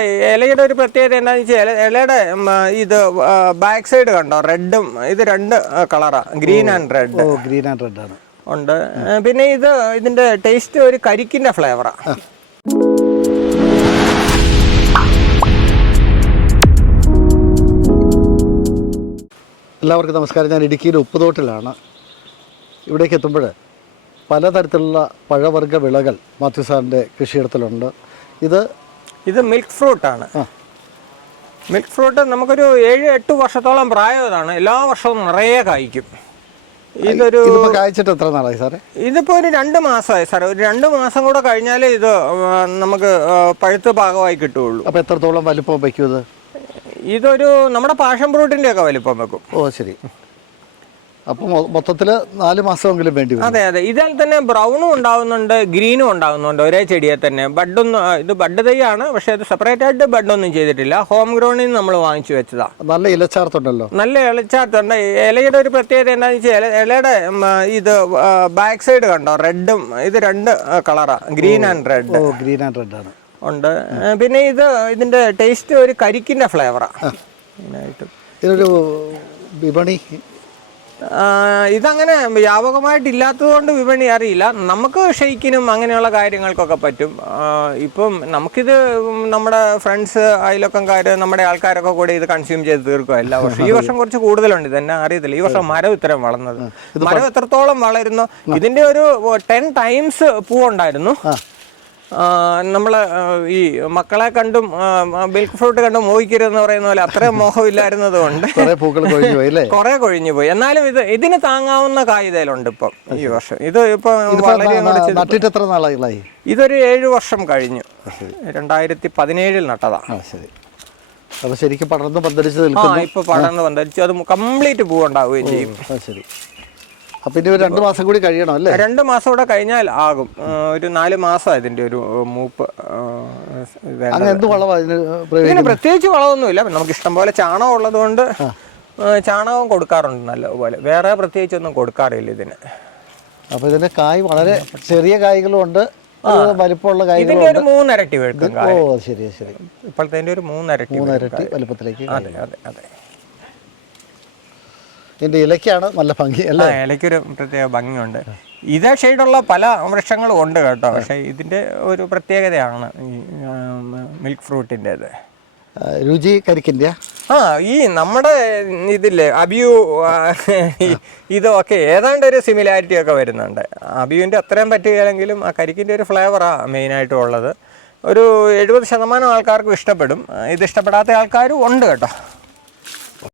ഇലയുടെ ഒരു പ്രത്യേകത എന്താണെന്ന് വെച്ചാൽ ഇല- ഇലയുടെ ഇത് ബാക്ക് സൈഡ് കണ്ടോ? റെഡും ഇത് രണ്ട് കളറാണ് green and red green and red ആണ്. ഉണ്ട്. പിന്നെ ഇത് ഇതിന്റെ ടേസ്റ്റ് ഒരു കരിക്കിന്റെ ഫ്ലേവറാണ് എല്ലാവർക്കും നമസ്കാരം. ഞാൻ ഇടുക്കിയിലെ ഉപ്പുതോട്ടിലാണ്. ഇവിടേക്ക് എത്തുമ്പോൾ പലതരത്തിലുള്ള പഴവർഗ വിളകൾ മാത്യു സാറിന്റെ കൃഷിയിടത്തിലുണ്ട്. ഇത് ഇത് മിൽക്ക് ഫ്രൂട്ട് ആണ്. മിൽക്ക് ഫ്രൂട്ട് നമുക്കൊരു ഏഴ് എട്ട് വർഷത്തോളം പ്രായമാണ് എല്ലാ വർഷവും നിറയെ കായ്ക്കും. ഇതൊരു കായ്ച്ചിട്ട് എത്ര നാളായി സാറേ? ഇതിപ്പോ ഒരു രണ്ട് മാസമായി സാറേ. ഒരു രണ്ട് മാസം കൂടെ കഴിഞ്ഞാലേ ഇത് നമുക്ക് പഴുത്ത് പാകമായി കിട്ടുകയുള്ളൂ. അപ്പൊ എത്രത്തോളം വലിപ്പം വയ്ക്കും ഇത്? ഇതൊരു നമ്മുടെ പാഷൻ ഫ്രൂട്ടിന്റെ ഒക്കെ വലിപ്പം വെക്കും. ഓ ശരി. അപ്പോൾ മൊത്തത്തിൽ നാല് മാസമെങ്കിലും വേണ്ടി വരും. അതെ അതെ. ഇതിൽ തന്നെ ബ്രൗണും ഉണ്ടാവുന്നുണ്ട് ഗ്രീനും ഉണ്ടാവുന്നുണ്ട്. ഒരേ ചെടിയെ തന്നെ. ബഡൊന്നും ഇത് ബഡ് തൈയാണ് പക്ഷെ അത് സെപ്പറേറ്റ് ആയിട്ട് ബഡൊന്നും ചെയ്തിട്ടില്ല. ഹോം ഗ്രൗണ്ടിൽ നിന്ന് നമ്മൾ വാങ്ങിച്ചു വെച്ചതാ. നല്ല ഇലച്ചാർത്തുണ്ടല്ലോ. നല്ല ഇലച്ചാർത്തുണ്ട്. ഇലയുടെ ഒരു പ്രത്യേകത എന്താണെന്ന് വെച്ചാൽ ഇലയുടെ ഇത് ബാക്ക് സൈഡ് കണ്ടോ? റെഡും ഇത് രണ്ട് കളറാ green and red. Green and red ആണ്. ഉണ്ട്. പിന്നെ ഇത് ഇതിന്റെ ടേസ്റ്റ് ഒരു കരിക്കിന്റെ ഫ്ലേവറാണ് ഇതിനൊരു വിപണി ഇതങ്ങനെ വ്യാപകമായിട്ടില്ലാത്തതുകൊണ്ട് വിപണി അറിയില്ല. നമുക്ക് ഷെയ്ക്കിനും അങ്ങനെയുള്ള കാര്യങ്ങൾക്കൊക്കെ പറ്റും. ഇപ്പം നമുക്കിത് നമ്മുടെ ഫ്രണ്ട്സ് അയലൊക്കംകാർ നമ്മുടെ ആൾക്കാരൊക്കെ കൂടി ഇത് കൺസ്യൂം ചെയ്ത് തീർക്കുക എല്ലാ വർഷം ഈ വർഷം കുറച്ച് കൂടുതലുണ്ട്. ഇതെന്നെ അറിയത്തില്ല. ഈ വർഷം മരം ഇത്രയും വളർന്നത്. മരം എത്രത്തോളം വളരുന്നു? ഇതിന്റെ ഒരു ടെൻ ടൈംസ് പൂവുണ്ടായിരുന്നു നമ്മൾ ഈ മക്കളെ കണ്ടും മിൽക്ക് ഫ്രൂട്ട് കണ്ടും മോഹിക്കരുതെന്ന് പറയുന്ന പോലെ അത്രയും മോഹമില്ലായിരുന്നത് കൊണ്ട് കുറേ കൊഴിഞ്ഞു പോയി. എന്നാലും ഇത് ഇതിന് താങ്ങാവുന്ന കായ്തയിലുണ്ട് ഇപ്പം ഈ വർഷം. ഇത് ഇപ്പൊ വളരെ ഇതൊരു ഏഴു വർഷം കഴിഞ്ഞു. രണ്ടായിരത്തി പതിനേഴിൽ നട്ടതാ. ശരി. ശരിക്കും പടർന്ന് പന്തലിച്ച് നിൽക്കുന്നു. ഇപ്പൊ പടർന്ന് വന്നിരിച്ചു അത് കംപ്ലീറ്റ് പൂവുണ്ടാവുകയും ചെയ്യും. ശരി. അപ്പം ഇനി രണ്ട് മാസം കൂടി കഴിയണം അല്ലേ? രണ്ട് മാസം കൂടെ കഴിഞ്ഞാൽ ആകും. ഒരു നാല് മാസം ഇതിന്റെ ഒരു മൂപ്പ് എന്ത് ഇതിന് പ്രത്യേകിച്ച് വളമൊന്നുമില്ല നമുക്ക് ഇഷ്ടം പോലെ ചാണകം ഉള്ളത് കൊണ്ട് ചാണകം കൊടുക്കാറുണ്ട് നല്ലപോലെ വേറെ പ്രത്യേകിച്ച് ഒന്നും കൊടുക്കാറില്ല ഇതിന്. അപ്പൊ ഇതിന്റെ കായ് വളരെ ചെറിയ കായ്കളും ഉണ്ട്. വലിപ്പമുള്ള ഇതിന്റെ ഒരു മൂന്നരട്ടി വെക്കും ഓ ശരി ശരി. ഇപ്പോഴത്തെ ഒരു മൂന്നരട്ടി മൂന്നരട്ടി വലുപ്പത്തിലേക്ക് അതെ അതെ അതെ. ഇതിന്റെ ഇലയ്ക്കാണ് നല്ല ഭംഗി അല്ലേ? ഇലയ്ക്കൊരു പ്രത്യേക ഭംഗിയുണ്ട്. ഇതേ ഷെയ്ഡുള്ള പല വൃക്ഷങ്ങളും ഉണ്ട് കേട്ടോ. പക്ഷേ ഇതിന്റെ ഒരു പ്രത്യേകതയാണ് ഈ മിൽക്ക് ഫ്രൂട്ടിന്റെ രുചി കരിക്കിന്റെ ആ ഈ നമ്മുടെ ഇതില്ലേ അബിയു ഇതൊക്കെ ഏതാണ്ട് ഒരു സിമിലാരിറ്റി ഒക്കെ വരുന്നുണ്ട്. അബിയുവിന്റെ അത്രയും പറ്റുകയാണെങ്കിലും ആ കരിക്കിന്റെ ഒരു ഫ്ലേവറാണ് മെയിനായിട്ടും ഉള്ളത്. ഒരു എഴുപത് ശതമാനം ആൾക്കാർക്കും ഇഷ്ടപ്പെടും. ഇത് ഇഷ്ടപ്പെടാത്ത ആൾക്കാരും ഉണ്ട് കേട്ടോ.